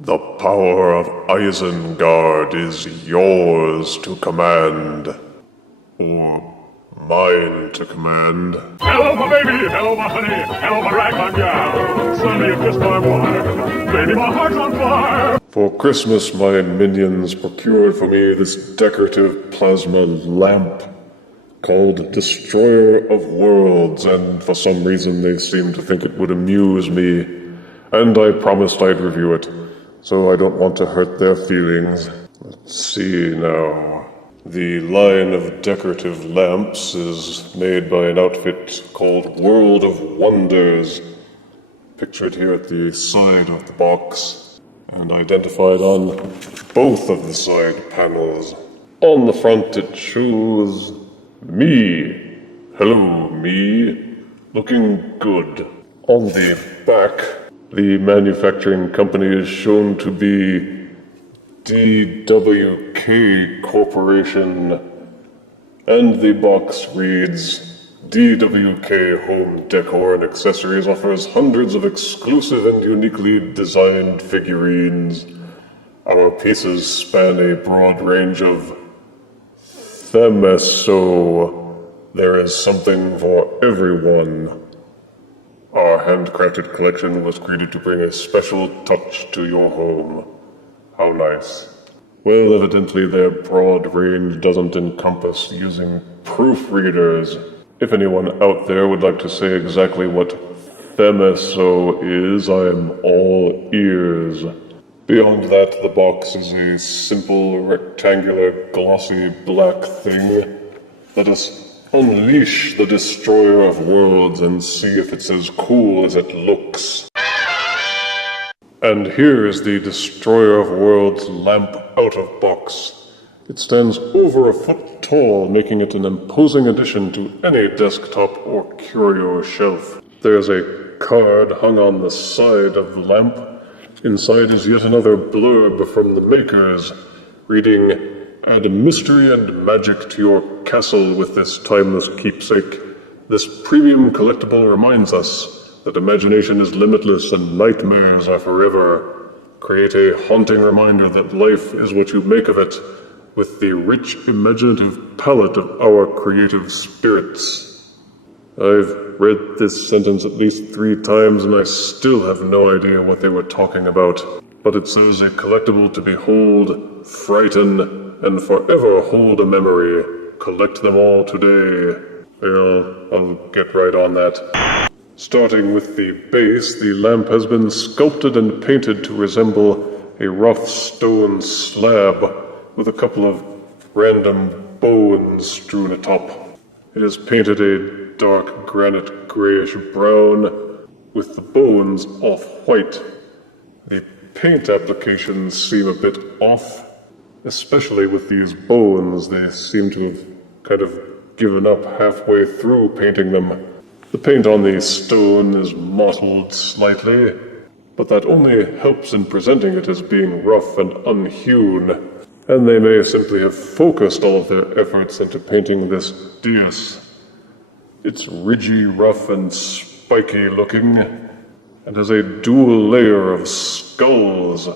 The power of Isengard is yours to command. Or mine to command. Hello, my baby! Hello, my honey! Hello, my ragtime gal! Suddenly you kissed my wife! Baby, my heart's on fire! For Christmas, my minions procured for me this decorative plasma lamp called Destroyer of Worlds, and for some reason they seemed to think it would amuse me, and I promised I'd review it, so I don't want to hurt their feelings. Let's see now. The line of decorative lamps is made by an outfit called World of Wonders, pictured here at the side of the box, and identified on both of the side panels. On the front it shows me. Hello, me. Looking good. On the back, the manufacturing company is shown to be DWK Corporation, and the box reads, DWK Home Decor and Accessories offers hundreds of exclusive and uniquely designed figurines. Our pieces span a broad range of themes, so there is something for everyone. Our handcrafted collection was created to bring a special touch to your home. How nice. Well, evidently their broad range doesn't encompass using proofreaders. If anyone out there would like to say exactly what Themeso is, I'm all ears. Beyond that, the box is a simple, rectangular, glossy black thing. Let us unleash the Destroyer of Worlds and see if it's as cool as it looks. And here is the Destroyer of Worlds lamp out of box. It stands over a foot tall, making it an imposing addition to any desktop or curio shelf. There's a card hung on the side of the lamp. Inside is yet another blurb from the makers, reading, "Add mystery and magic to your castle with this timeless keepsake. This premium collectible reminds us that imagination is limitless and nightmares are forever. Create a haunting reminder that life is what you make of it, with the rich imaginative palette of our creative spirits." I've read this sentence at least 3 times and I still have no idea what they were talking about. But it says a collectible to behold, frighten, and forever hold a memory. Collect them all today. Well, I'll get right on that. Starting with the base, the lamp has been sculpted and painted to resemble a rough stone slab with a couple of random bones strewn atop. It is painted a dark granite grayish brown with the bones off-white. The paint applications seem a bit off, especially with these bones. They seem to have kind of given up halfway through painting them. The paint on the stone is mottled slightly, but that only helps in presenting it as being rough and unhewn, and they may simply have focused all of their efforts into painting this dais. It's ridgy, rough, and spiky looking, and has a dual layer of skulls,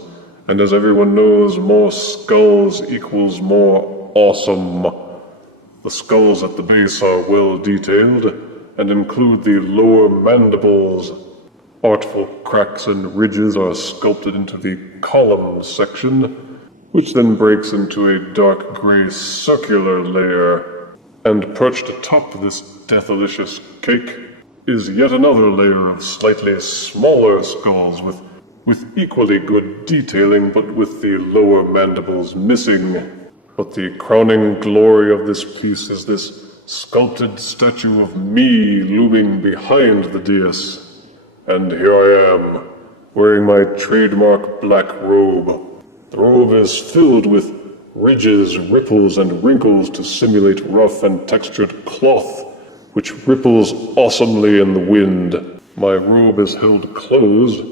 and as everyone knows, more skulls equals more awesome. The skulls at the base are well detailed, and include the lower mandibles. Artful cracks and ridges are sculpted into the column section, which then breaks into a dark gray circular layer. And perched atop this deathalicious cake is yet another layer of slightly smaller skulls with equally good detailing, but with the lower mandibles missing. But the crowning glory of this piece is this sculpted statue of me looming behind the dais. And here I am, wearing my trademark black robe. The robe is filled with ridges, ripples, and wrinkles to simulate rough and textured cloth, which ripples awesomely in the wind. My robe is held closed,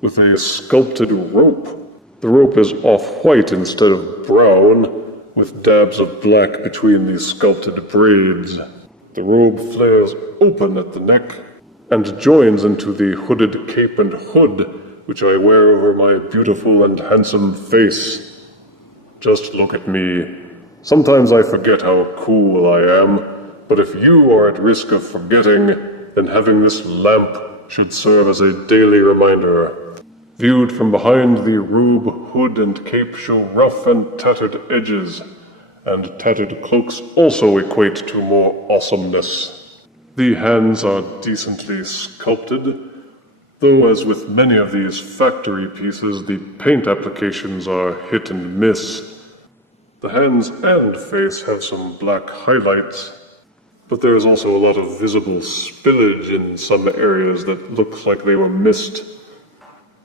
with a sculpted rope. The rope is off-white instead of brown, with dabs of black between the sculpted braids. The robe flares open at the neck and joins into the hooded cape and hood which I wear over my beautiful and handsome face. Just look at me. Sometimes I forget how cool I am, but if you are at risk of forgetting, then having this lamp should serve as a daily reminder. Viewed from behind, the robe, hood, and cape show rough and tattered edges, and tattered cloaks also equate to more awesomeness. The hands are decently sculpted, though as with many of these factory pieces, the paint applications are hit and miss. The hands and face have some black highlights, but there is also a lot of visible spillage in some areas that look like they were missed.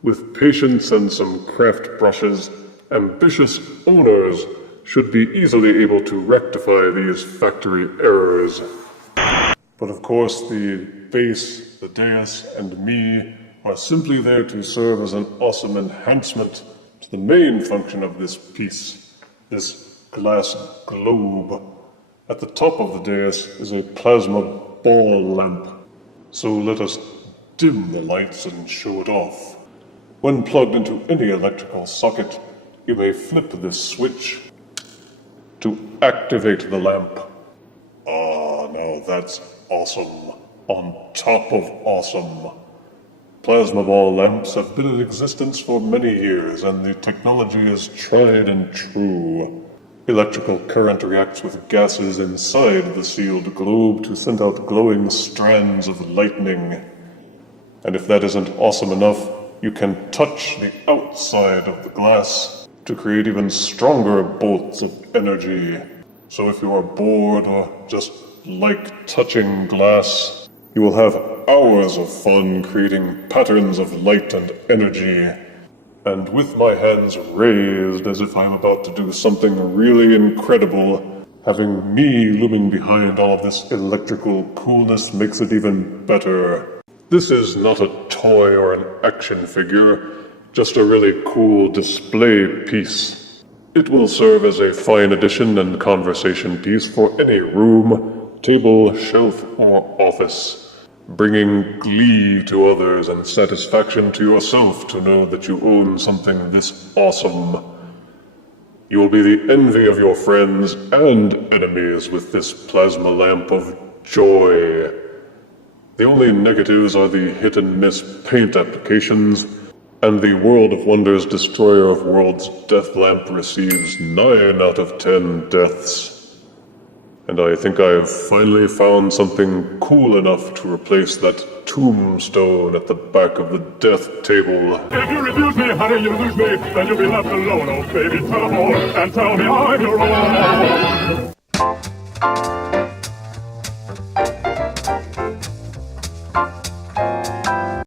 With patience and some craft brushes, ambitious owners should be easily able to rectify these factory errors. But of course, the base, the dais, and me are simply there to serve as an awesome enhancement to the main function of this piece, this glass globe. At the top of the dais is a plasma ball lamp, so let us dim the lights and show it off. When plugged into any electrical socket, you may flip this switch to activate the lamp. Ah, now that's awesome. On top of awesome. Plasma ball lamps have been in existence for many years, and the technology is tried and true. Electrical current reacts with gases inside the sealed globe to send out glowing strands of lightning. And if that isn't awesome enough, you can touch the outside of the glass to create even stronger bolts of energy. So if you are bored or just like touching glass, you will have hours of fun creating patterns of light and energy. And with my hands raised as if I'm about to do something really incredible, having me looming behind all of this electrical coolness makes it even better. This is not a toy or an action figure, just a really cool display piece. It will serve as a fine addition and conversation piece for any room, table, shelf, or office, bringing glee to others and satisfaction to yourself to know that you own something this awesome. You will be the envy of your friends and enemies with this plasma lamp of joy. The only negatives are the hit-and-miss paint applications, and the World of Wonders Destroyer of Worlds death lamp receives 9 out of 10 deaths. And I think I have finally found something cool enough to replace that tombstone at the back of the death table. If you refuse me, honey, you lose me. Then you'll be left alone, oh baby. Tell them all, and tell me I'm your own.